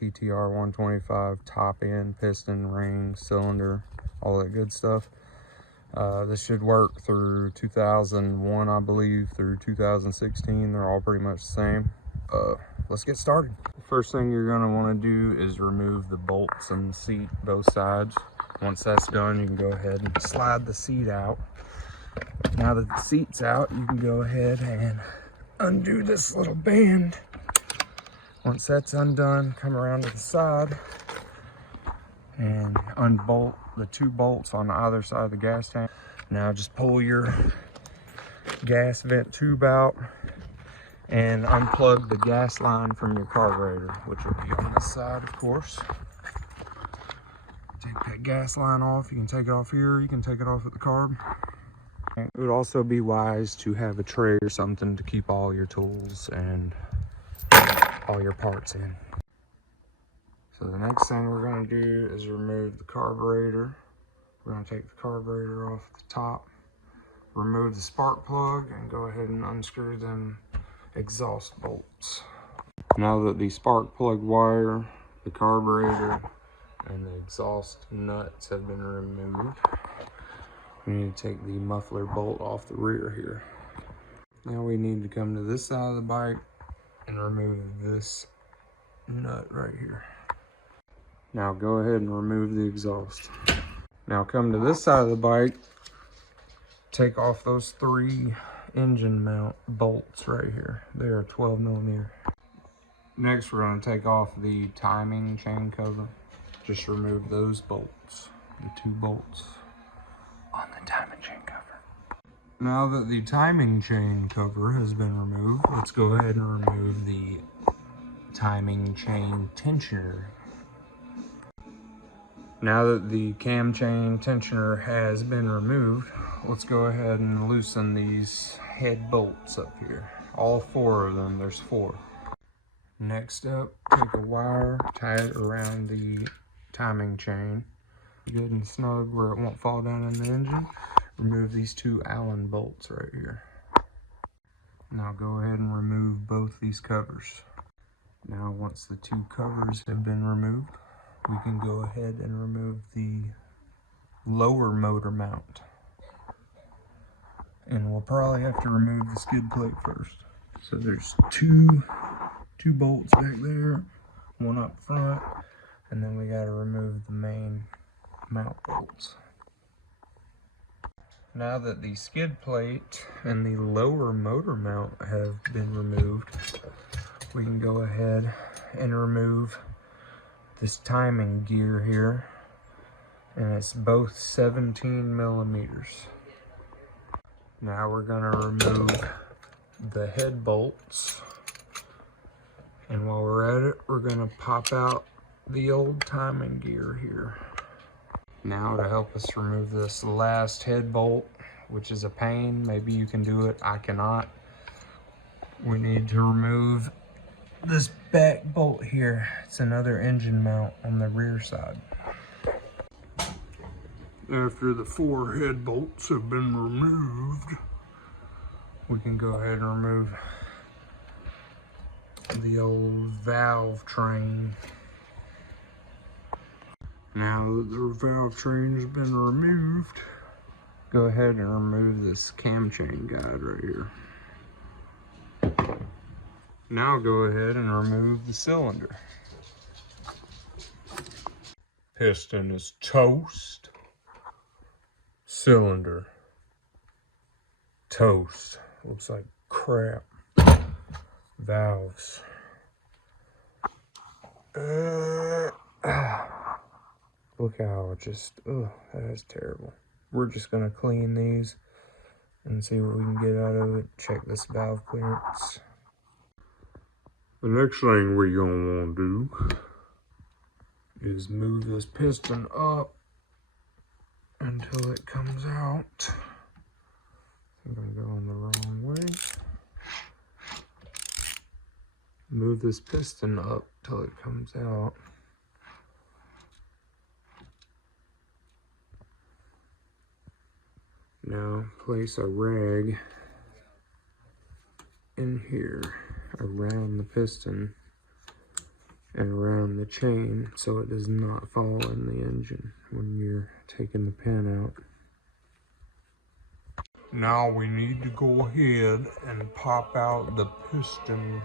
TTR 125 top end, piston, ring, cylinder, all that good stuff. This should work through 2001, I believe, through 2016. They're all pretty much the same. Let's get started. First thing you're going to want to do is remove the bolts and the seat, both sides. Once that's done, you can go ahead and slide the seat out. Now that the seat's out, you can go ahead and undo this little band. Once that's undone, come around to the side and unbolt the two bolts on either side of the gas tank. Now just pull your gas vent tube out and unplug the gas line from your carburetor, which will be on this side, of course. Take that gas line off. You can take it off here, you can take it off at the carb. It would also be wise to have a tray or something to keep all your tools and all your parts in. So the next thing we're going to do is remove the carburetor. We're going to take the carburetor off the top, remove the spark plug, and go ahead and unscrew them exhaust bolts. Now that the spark plug wire, the carburetor, and the exhaust nuts have been removed, we need to take the muffler bolt off the rear here. Now we need to come to this side of the bike and remove this nut right here. Now go ahead and remove the exhaust. Now come to this side of the bike, take off those 3 engine mount bolts right here. They are 12mm. Next, we're going to take off the timing chain cover. Just remove those bolts, the 2 bolts on the timing chain cover. Now that the timing chain cover has been removed, let's go ahead and remove the timing chain tensioner. Now that the cam chain tensioner has been removed, let's go ahead and loosen these head bolts up here. All 4 of them, there's 4. Next up, take a wire, tie it around the timing chain, good and snug where it won't fall down in the engine. Remove these 2 Allen bolts right here. Now go ahead and remove both these covers. Now once the 2 covers have been removed, we can go ahead and remove the lower motor mount. And we'll probably have to remove the skid plate first. So there's two bolts back there, 1 up front, and then we got to remove the main mount bolts. Now that the skid plate and the lower motor mount have been removed, we can go ahead and remove this timing gear here, and it's both 17mm. Now we're going to remove the head bolts, and while we're at it, we're going to pop out the old timing gear here. Now to help us remove this last head bolt, which is a pain, maybe you can do it, I cannot. We need to remove this back bolt here. It's another engine mount on the rear side. After the 4 head bolts have been removed, we can go ahead and remove the old valve train. Now that the valve train has been removed, go ahead and remove this cam chain guide right here. Now go ahead and remove the cylinder. Piston is toast. Cylinder, toast. Looks like crap. Valves. Look how it just, that is terrible. We're just gonna clean these and see what we can get out of it. Check this valve clearance. The next thing we're gonna want to do is move this piston up until it comes out. I think I'm going the wrong way. Move this piston up till it comes out. Now place a rag in here around the piston and around the chain so it does not fall in the engine when you're taking the pin out. Now we need to go ahead and pop out the piston.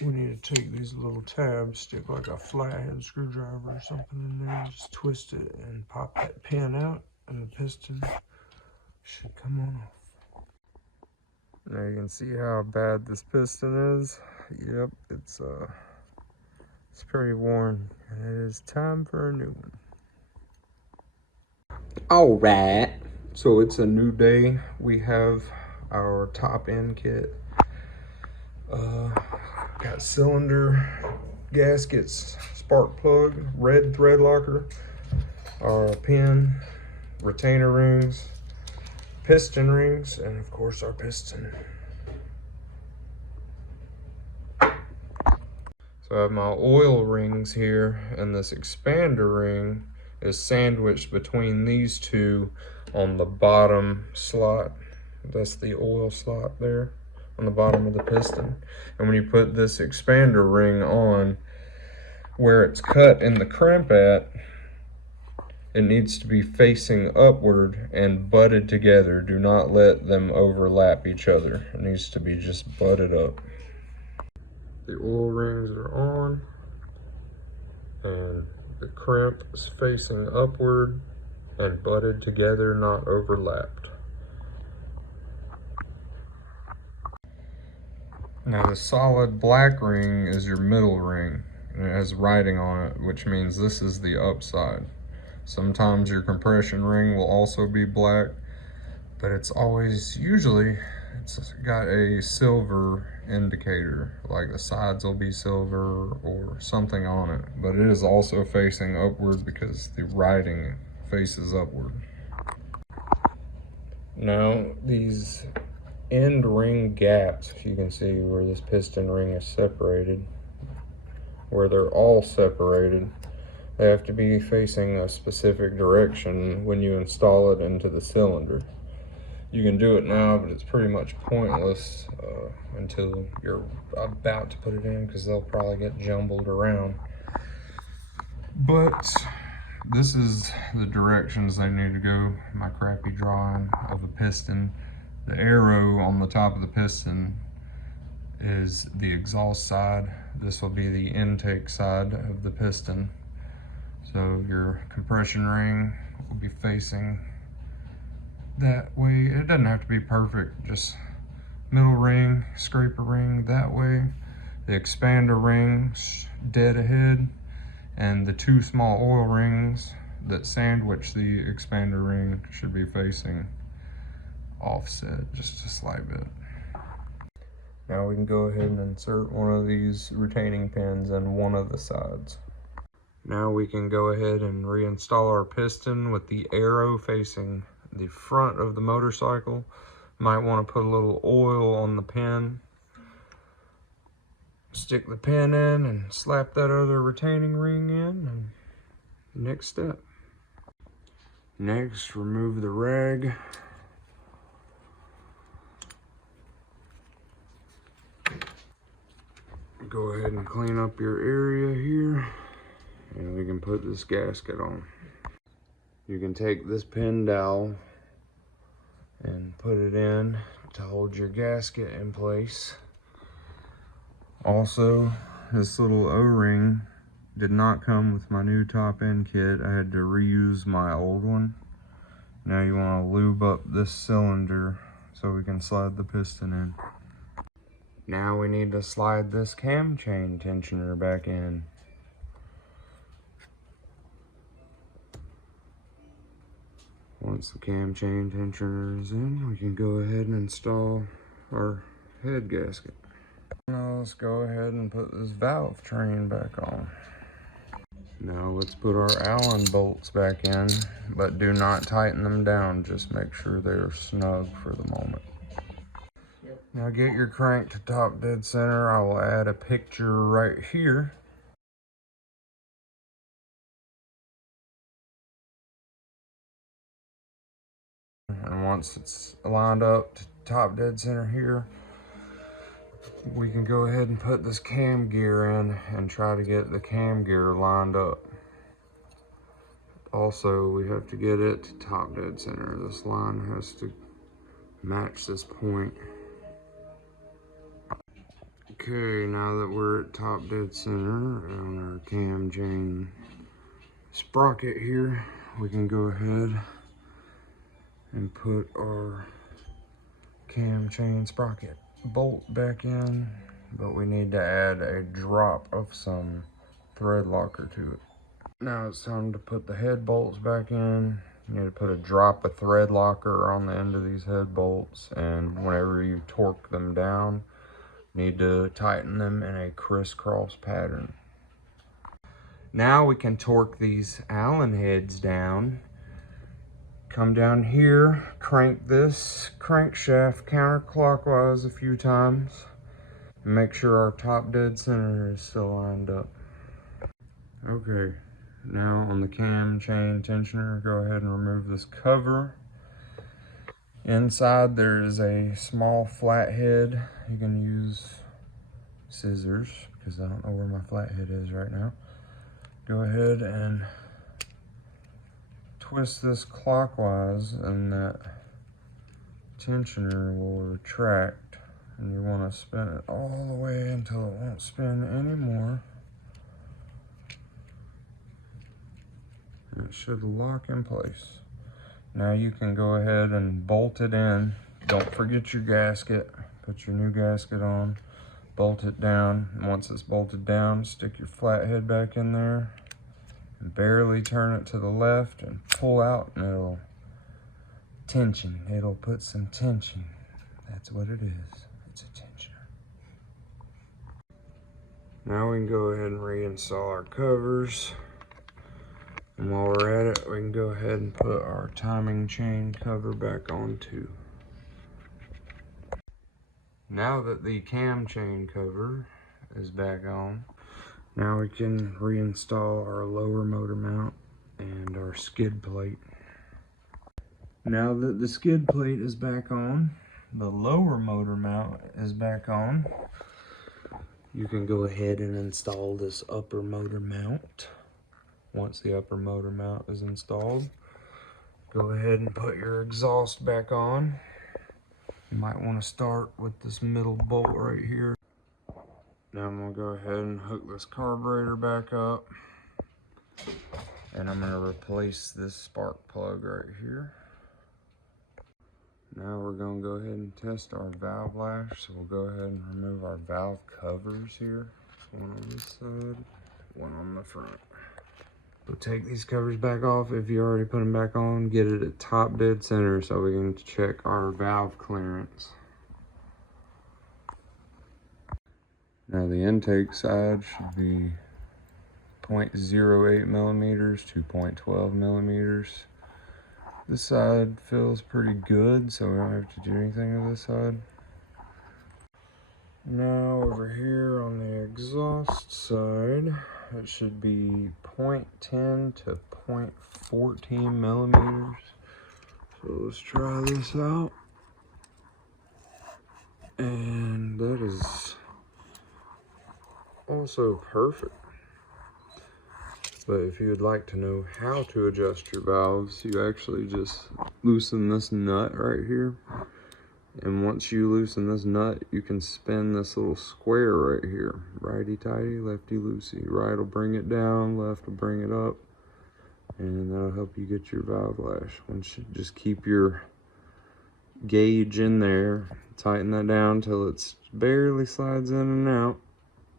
We need to take these little tabs, stick like a flathead screwdriver or something in there, just twist it and pop that pin out, and the piston should come on off. Now you can see how bad this piston is. Yep, it's pretty worn, and it is time for a new one. All right, so it's a new day. We have our top end kit. Got cylinder, gaskets, spark plug, red thread locker, our pin, retainer rings, piston rings, and of course our piston. So I have my oil rings here, and this expander ring is sandwiched between these two on the bottom slot. That's the oil slot there on the bottom of the piston. And when you put this expander ring on, where it's cut in the crimp at, it needs to be facing upward and butted together. Do not let them overlap each other. It needs to be just butted up. The oil rings are on, and the crimp is facing upward and butted together, not overlapped. Now the solid black ring is your middle ring, and it has writing on it, which means this is the upside. Sometimes your compression ring will also be black, but it's got a silver indicator, like the sides will be silver or something on it, but it is also facing upward because the writing faces upward. Now these end ring gaps, you can see where this piston ring is separated, where they're all separated, they have to be facing a specific direction when you install it into the cylinder. You can do it now, but it's pretty much pointless until you're about to put it in, because they'll probably get jumbled around. But this is the directions they need to go. My crappy drawing of a piston. The arrow on the top of the piston is the exhaust side. This will be the intake side of the piston. So your compression ring will be facing that way. It doesn't have to be perfect, just middle ring, scraper ring that way. The expander rings dead ahead, and the two small oil rings that sandwich the expander ring should be facing offset just a slight bit. Now we can go ahead and insert one of these retaining pins in one of the sides. Now we can go ahead and reinstall our piston with the arrow facing the front of the motorcycle. Might want to put a little oil on the pin. Stick the pin in and slap that other retaining ring in, and next step. Next, remove the rag. Go ahead and clean up your area here, and we can put this gasket on. You can take this pin dowel and put it in to hold your gasket in place. Also, this little O-ring did not come with my new top end kit. I had to reuse my old one. Now you want to lube up this cylinder so we can slide the piston in. Now we need to slide this cam chain tensioner back in. Once the cam chain tensioner is in, we can go ahead and install our head gasket. Now let's go ahead and put this valve train back on. Now let's put our Allen bolts back in, but do not tighten them down. Just make sure they're snug for the moment. Now get your crank to top dead center. I will add a picture right here. And once it's lined up to top dead center here, we can go ahead and put this cam gear in and try to get the cam gear lined up. Also, we have to get it to top dead center. This line has to match this point. Okay, now that we're at top dead center on our cam chain sprocket here, we can go ahead and put our cam chain sprocket bolt back in, but we need to add a drop of some thread locker to it. Now it's time to put the head bolts back in. You need to put a drop of thread locker on the end of these head bolts, and whenever you torque them down, you need to tighten them in a crisscross pattern. Now we can torque these Allen heads down. Come down here, crank this crankshaft counterclockwise a few times, and make sure our top dead center is still lined up. Okay, now on the cam chain tensioner, go ahead and remove this cover. Inside there is a small flathead. You can use scissors because I don't know where my flathead is right now. Go ahead and twist this clockwise and that tensioner will retract, and you want to spin it all the way until it won't spin anymore. It should lock in place. Now you can go ahead and bolt it in. Don't forget your gasket. Put your new gasket on, bolt it down. And once it's bolted down, stick your flathead back in there and barely turn it to the left and pull out, and it'll tension. It'll put some tension. That's what it is. It's a tensioner. Now we can go ahead and reinstall our covers. And while we're at it, we can go ahead and put our timing chain cover back on too. Now that the cam chain cover is back on, now we can reinstall our lower motor mount and our skid plate. Now that the skid plate is back on, the lower motor mount is back on, you can go ahead and install this upper motor mount. Once the upper motor mount is installed, go ahead and put your exhaust back on. You might want to start with this middle bolt right here. Now I'm going to go ahead and hook this carburetor back up, and I'm going to replace this spark plug right here. Now we're going to go ahead and test our valve lash. So we'll go ahead and remove our valve covers here. One on this side, one on the front. We'll take these covers back off. If you already put them back on, get it at top dead center so we can check our valve clearance. Now the intake side should be 0.08 millimeters to 0.12 millimeters. This side feels pretty good, so we don't have to do anything to this side. Now over here on the exhaust side, it should be 0.10 to 0.14 millimeters. So let's try this out. And that is also perfect. But if you would like to know how to adjust your valves, you actually just loosen this nut right here. And once you loosen this nut, you can spin this little square right here. Righty-tighty, lefty-loosey. Right will bring it down, left will bring it up. And that'll help you get your valve lash. Once you just keep your gauge in there, tighten that down till it barely slides in and out.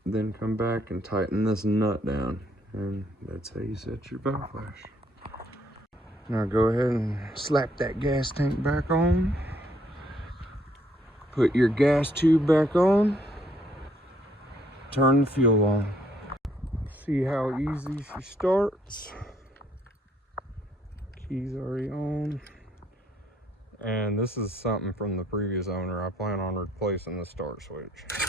Then come back and tighten this nut down. And that's how you set your valve lash. Now go ahead and slap that gas tank back on. Put your gas tube back on. Turn the fuel on. See how easy she starts. Key's already on. And this is something from the previous owner. I plan on replacing the start switch.